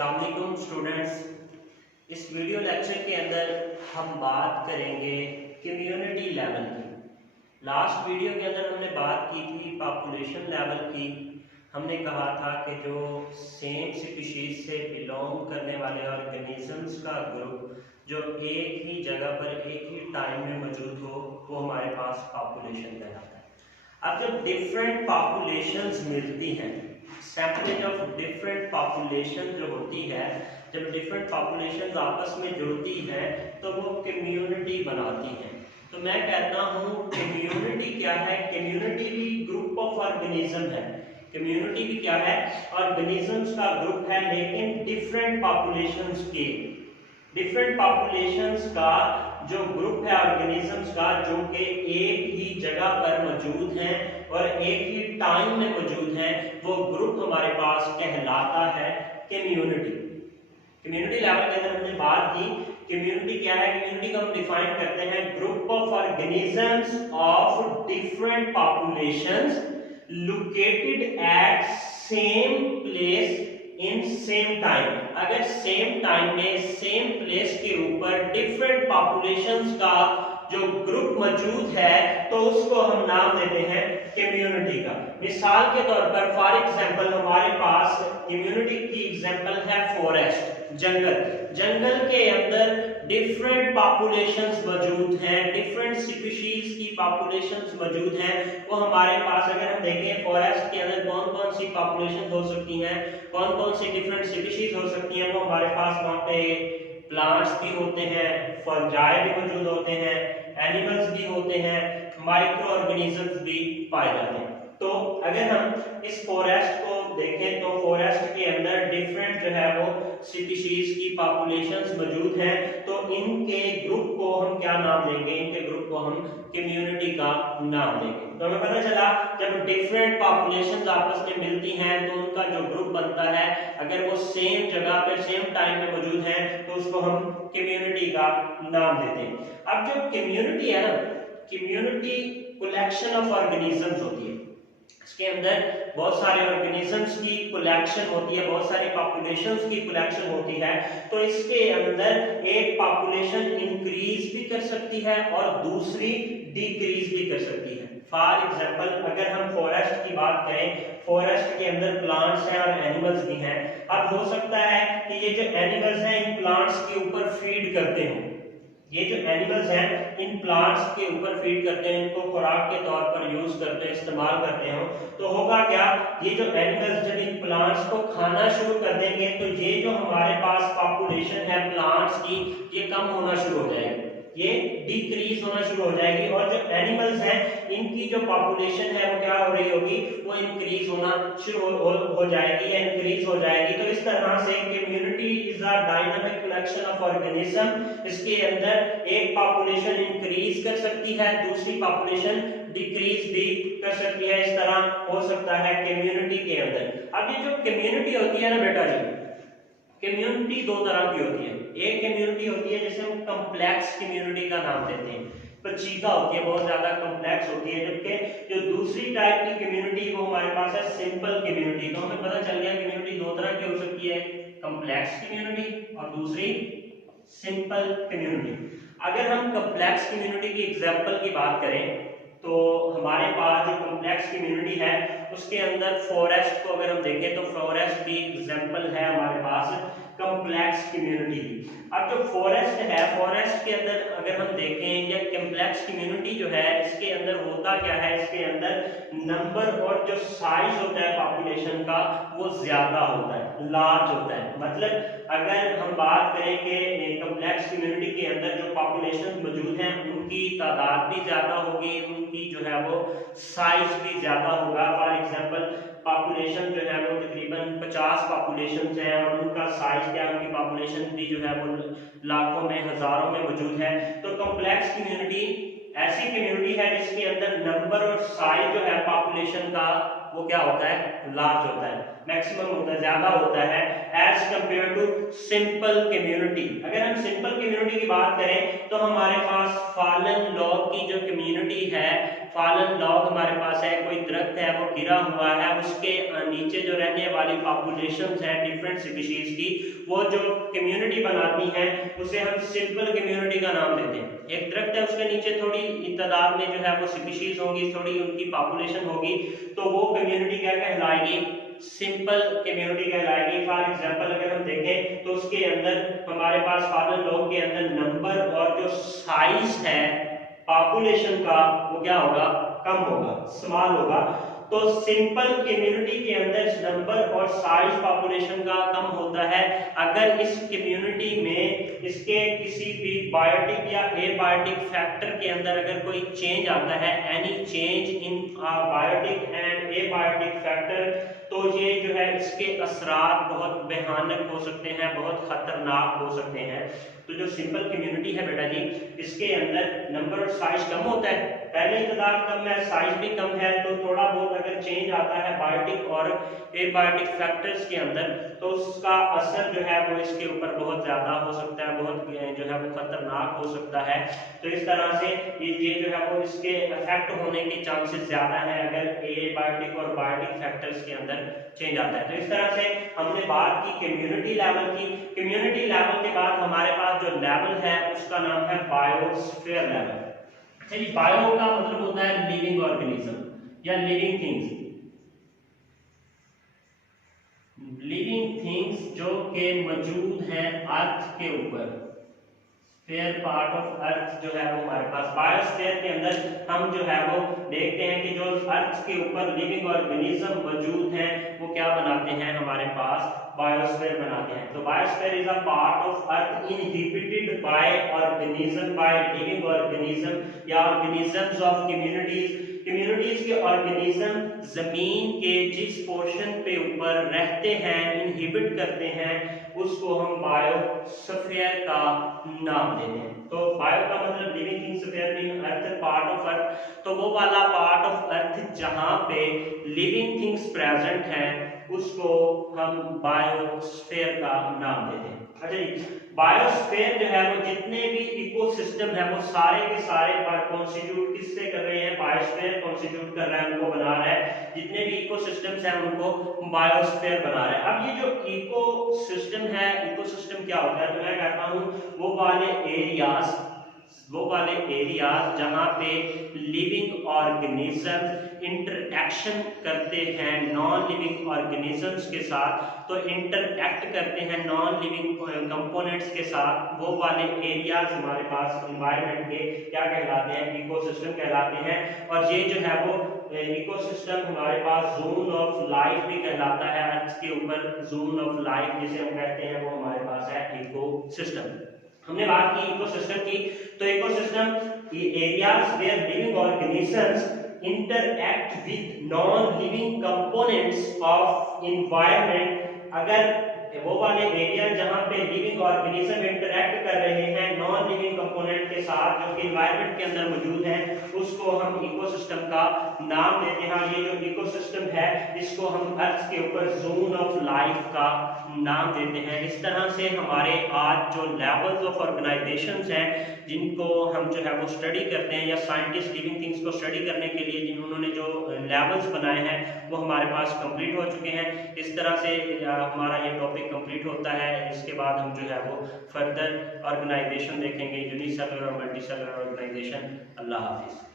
अस्सलाम वालेकुम स्टूडेंट्स। इस वीडियो लेक्चर के अंदर हम बात करेंगे कम्युनिटी लेवल की। लास्ट वीडियो के अंदर हमने बात की थी पॉपुलेशन लेवल की। हमने कहा था कि जो सेम स्पीशीज से बिलोंग करने वाले ऑर्गेनिजम्स का ग्रुप जो एक ही जगह पर एक ही टाइम में मौजूद हो वो हमारे पास पॉपुलेशन कहलाता है। अब जब डिफरेंट पॉपुलेशंस मिलती हैं, सैम्पलिंग ऑफ डिफरेंट पॉपुलेशन जो होती है, जब डिफरेंट पॉपुलेशंस आपस में जुड़ती हैं तो वो कम्युनिटी बनाती हैं। तो मैं कहता हूँ कम्युनिटी क्या है? कम्युनिटी भी ग्रुप ऑफ ऑर्गेनिज्म है। कम्युनिटी भी क्या है? ऑर्गेनिजम्स का ग्रुप है, लेकिन डिफरेंट पॉपुलेशंस के, डिफरेंट पॉपुलेशंस का जो ग्रुप है ऑर्गेनिजम्स का, जो कि एक ही जगह पर मौजूद हैं और एक ही टाइम में मौजूद हैं, वो ग्रुप हमारे पास कहलाता है कम्युनिटी। कम्युनिटी लेवल के अंदर हमने बात की कम्युनिटी क्या है। कम्युनिटी को हम डिफाइन करते हैं group of organisms of different populations located at same place in same time. अगर सेम टाइम में सेम प्लेस के ऊपर डिफरेंट पॉपुलेशंस का जो ग्रुप मौजूद है तो उसको हम नाम देते हैं कम्युनिटी का। मिसाल के तौर पर फॉर एग्जांपल हमारे पास कम्युनिटी की एग्जांपल है फॉरेस्ट, जंगल। जंगल के अंदर डिफरेंट पॉपुलेशंस मौजूद हैं, डिफरेंट स्पीशीज की पॉपुलेशंस मौजूद हैं। वो हमारे पास अगर हम देखें फॉरेस्ट के अंदर कौन कौन सी पॉपुलेशन हो सकती हैं, कौन कौन सी डिफरेंट स्पीशीज हो सकती हैं, वो हमारे पास वहाँ पे प्लांट्स भी होते हैं, फंजाई भी मौजूद होते हैं, एनिमल्स भी होते हैं, माइक्रो ऑर्गेनिजम्स भी पाए जाते हैं। तो अगर हम इस फॉरेस्ट को देखें तो फॉरेस्ट के अंदर डिफरेंट जो है वो स्पीशीज की पॉपुलेशंस मौजूद हैं। तो इनके ग्रुप को हम क्या नाम देंगे? इनके ग्रुप को हम कम्युनिटी का नाम देंगे। तो हमें पता चला जब डिफरेंट पॉपुलेशंस आपस में मिलती हैं तो उनका जो ग्रुप बनता है, अगर वो सेम जगह पर सेम टाइम में मौजूद हैं तो उसको हम कम्युनिटी का नाम देते हैं। अब जो कम्युनिटी है ना, कम्युनिटी कलेक्शन ऑफ ऑर्गेनिजम्स होती है। इसके अंदर बहुत सारे ऑर्गेनिजम्स की कलेक्शन होती है, बहुत सारी पॉपुलेशंस की कलेक्शन होती है। तो इसके अंदर एक पॉपुलेशन इंक्रीज भी कर सकती है और दूसरी डिक्रीज भी कर सकती है। फॉर एग्जांपल अगर हम फॉरेस्ट की बात करें, फॉरेस्ट के अंदर प्लांट्स हैं और एनिमल्स भी हैं। अब हो सकता है कि ये जो एनिमल्स हैं इन प्लांट्स के ऊपर फीड करते हो, ये जो एनिमल्स हैं इन प्लांट्स के ऊपर फीड करते हैं, इनको खुराक के तौर पर यूज करते हैं, इस्तेमाल करते हो। तो होगा क्या, ये जो एनिमल्स जब इन प्लांट्स को खाना शुरू कर देंगे तो ये जो हमारे पास पॉपुलेशन है प्लांट्स की, ये कम होना शुरू हो जाएगी, ये डिक्रीज होना शुरू हो जाएगी। और जो एनिमल्स हैं इनकी जो पॉपुलेशन है वो क्या हो रही होगी, वो इंक्रीज होना शुरू हो जाएगी या इंक्रीज हो जाएगी। तो इस तरह से community is a dynamic collection of organism. इसके अंदर एक पॉपुलेशन इंक्रीज कर सकती है, दूसरी पॉपुलेशन डिक्रीज भी कर सकती है। इस तरह हो सकता है कम्युनिटी के अंदर। अब ये जो कम्युनिटी होती है ना बेटा जी, कम्युनिटी दो तरह की होती है। एक कम्युनिटी होती है जिसे हम कॉम्प्लेक्स कम्युनिटी का नाम देते हैं, पेचीदा होती है, बहुत ज्यादा कॉम्प्लेक्स होती है। जबकि जो दूसरी टाइप की कम्युनिटी वो हमारे पास है सिंपल कम्युनिटी। तो हमें पता चल गया कम्युनिटी दो तरह की हो सकती है, कॉम्प्लेक्स कम्युनिटी और दूसरी सिंपल कम्युनिटी। अगर हम कॉम्प्लेक्स कम्युनिटी की एग्जांपल की बात करें तो हमारे पास जो कॉम्प्लेक्स कम्युनिटी है उसके अंदर फॉरेस्ट को अगर हम देखें तो फॉरेस्ट भी एग्जांपल है हमारे पास कॉम्प्लेक्स कम्युनिटी की। अब जो फॉरेस्ट है, फॉरेस्ट के अंदर अगर हम देखें या कॉम्प्लेक्स कम्युनिटी जो है इसके अंदर होता क्या है, इसके अंदर नंबर और जो साइज होता है पॉपुलेशन का वो ज्यादा होता है, लार्ज होता है। मतलब अगर हम बात करें कि कॉम्प्लेक्स कम्युनिटी के अंदर जो पॉपुलेशन मौजूद हैं उनकी तादाद भी ज्यादा होगी, उनकी जो है वो साइज भी ज्यादा होगा। फॉर एग्जांपल पॉपुलेशन जो है वो तकरीबन 50 पॉपुलेशन है और उनका साइज क्या, उनकी पॉपुलेशन भी जो है वो लाखों में हजारों में मौजूद है। तो कॉम्प्लेक्स कम्युनिटी ऐसी कम्युनिटी है जिसके अंदर नंबर और साइज जो है पॉपुलेशन का वो क्या होता है, लार्ज होता है। मैक्सिमम होता है, ज्यादा होता है as compared to simple community. अगर हम सिंपल कम्युनिटी की बात करें तो हमारे पास फॉलन लॉग की जो कम्युनिटी है, फॉलन लॉग हमारे पास है, कोई दरख्त है वो गिरा हुआ है, उसके नीचे जो रहने वाली पॉपुलेशंस है डिफरेंट स्पीशीज की, वो जो कम्युनिटी बनाती हैं उसे हम सिंपल कम्युनिटी का नाम देते हैं। एक दरख्त है, उसके नीचे थोड़ी तादाद में जो है वो स्पीशीज होंगी, थोड़ी उनकी पॉपुलेशन होगी, तो वो कम्युनिटी क्या कहलाएगी? सिंपल कम्युनिटी कहलाएगी। फॉर एग्जांपल अगर हम देखें तो उसके अंदर हमारे पास फॉलन लॉग के अंदर नंबर और जो साइज है पॉपुलेशन का वो क्या होगा? कम होगा, स्मॉल होगा। तो सिंपल कम्युनिटी के अंदर नंबर और साइज पॉपुलेशन का कम होता है अगर इस कम्युनिटी में इसके किसी भी बायोटिक या एबायोटिक फैक्टर के अंदर अगर कोई चेंज आता है, any change in biotic and abiotic factor, तो ये जो है इसके असरात बहुत भयानक हो सकते हैं, बहुत खतरनाक हो सकते हैं। तो जो सिंपल कम्युनिटी है बेटा जी, इसके अंदर नंबर और साइज कम होता है, पहले ही तादाद कम है, साइज भी कम है, तो थोड़ा बहुत अगर चेंज आता है बायोटिक और एबायोटिक फैक्टर्स के अंदर तो उसका असर जो है वो इसके ऊपर बहुत ज्यादा हो सकता है, बहुत जो है वो खतरनाक हो सकता है। तो इस तरह से ये जो है वो इसके इफेक्ट होने के चांसेस ज्यादा है अगर एबायोटिक और बायोटिक फैक्टर्स के अंदर चेंज आता है। तो इस तरह से हमने बात की कम्युनिटी लेवल की। कम्युनिटी लेवल के बाद हमारे पास जो लेवल है उसका नाम है बायोस्फीयर लेवल। चलिए, बायो का मतलब होता है लिविंग ऑर्गेनिज्म या लिविंग थिंग्स। लिविंग थिंग्स जो के मौजूद हैं अर्थ के ऊपर, स्फीयर पार्ट ऑफ अर्थ जो है वो हमारे पास बायोस्फीयर के अंदर हम जो है वो देखते हैं कि जो अर्थ के ऊपर लिविंग ऑर्गेनिज्म मौजूद हैं वो क्या बनाते हैं? हमारे पास बायोस्फीयर बनाते हैं। तो biosphere is a part of earth inhibited by organism, by living organism या ऑर्गेनिजम्स ऑफ कम्युनिटीज। कम्युनिटीज के ऑर्गेनिज्म जमीन के जिस पोर्शन पे ऊपर रहते हैं, इनहिबिट करते हैं, उसको हम बायोस्फीयर का नाम देते हैं। तो बायो का मतलब living things, sphere mean earth, part of earth. तो वो वाला पार्ट ऑफ अर्थ जहां पे लिविंग थिंग्स प्रेजेंट हैं उसको हम बायोस्फीयर का नाम देते हैं। अच्छा जी, बायोस्फीयर जो है वो जितने भी इकोसिस्टम है वो सारे के सारे कॉन्स्टिट्यूट किससे कर रहे हैं? बायोस्फीयर कॉन्स्टिट्यूट कर रहा है, उनको बना रहा है। जितने भी इकोसिस्टम्स हैं उनको बायोस्फीयर बना रहा है। अब ये जो इकोसिस्टम है, इकोसिस्टम क्या होता है? तो मैं कहता हूं वो वाले एरियाज जहां पे लिविंग ऑर्गेनिज्म इंटरएक्शन करते हैं नॉन लिविंग ऑर्गेनिजम्स के साथ, तो इंटरएक्ट करते हैं नॉन लिविंग कंपोनेंट्स के साथ, वो वाले एरियाज हमारे पास एनवायरनमेंट के क्या कहलाते हैं? इकोसिस्टम कहलाते हैं। और ये जो है वो इकोसिस्टम हमारे पास जोन ऑफ लाइफ भी कहलाता है। अर्थ के ऊपर जोन ऑफ लाइफ जिसे हम कहते हैं वो हमारे पास है इकोसिस्टम। हमने बात की इकोसिस्टम की, तो ecosystem areas where living organisms interact with non-living components of environment। अगर वो वाले एरिया जहां पे लिविंग ऑर्गेनिज्म इंटरेक्ट कर रहे हैं नॉन लिविंग कंपोनेंट के साथ जो कि एनवायरनमेंट के अंदर मौजूद है, उसको हम इकोसिस्टम का नाम देते हैं। ये जो इकोसिस्टम है इसको हम अर्थ के ऊपर जोन ऑफ लाइफ का नाम देते हैं। इस तरह से हमारे आज जो लेवल्स ऑफ ऑर्गेनाइजेशंस हैं जिनको हम जो है वो स्टडी करते हैं, या साइंटिस्ट लिविंग थिंग्स को स्टडी करने के लिए जिन्होंने जो लेवल्स बनाए हैं वो हमारे पास कंप्लीट हो चुके हैं। इस तरह से हमारा ये टॉपिक कंप्लीट होता है। इसके बाद हम जो है वो फर्दर ऑर्गेनाइजेशन देखेंगे, यूनिसेलुलर और मल्टीसेलुलर ऑर्गेनाइजेशन। अल्लाह हाफिज।